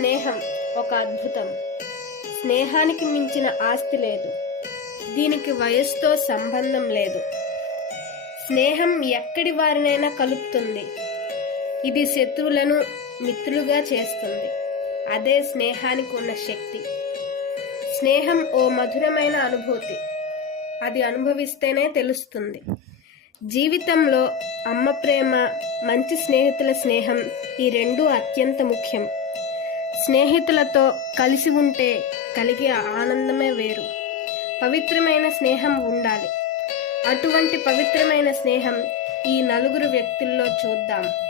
స్నేహం ఒక అద్భుతం. స్నేహానికి మించిన ఆస్తి లేదు. దీనికి వయసుతో సంబంధం లేదు. స్నేహం ఎక్కడి వారినైనా కలుపుతుంది. ఇది శత్రువులను మిత్రులుగా చేస్తుంది. అదే స్నేహానికి ఉన్న శక్తి. స్నేహం ఓ మధురమైన అనుభూతి. అది అనుభవిస్తేనే తెలుస్తుంది. జీవితంలో అమ్మ ప్రేమ, మంచి స్నేహితుల స్నేహం, ఈ రెండూ అత్యంత ముఖ్యం. స్నేహితులతో కలిసి ఉంటే కలిగే ఆనందమే వేరు. పవిత్రమైన స్నేహం ఉండాలి. అటువంటి పవిత్రమైన స్నేహం ఈ నలుగురు వ్యక్తుల్లో చూద్దాం.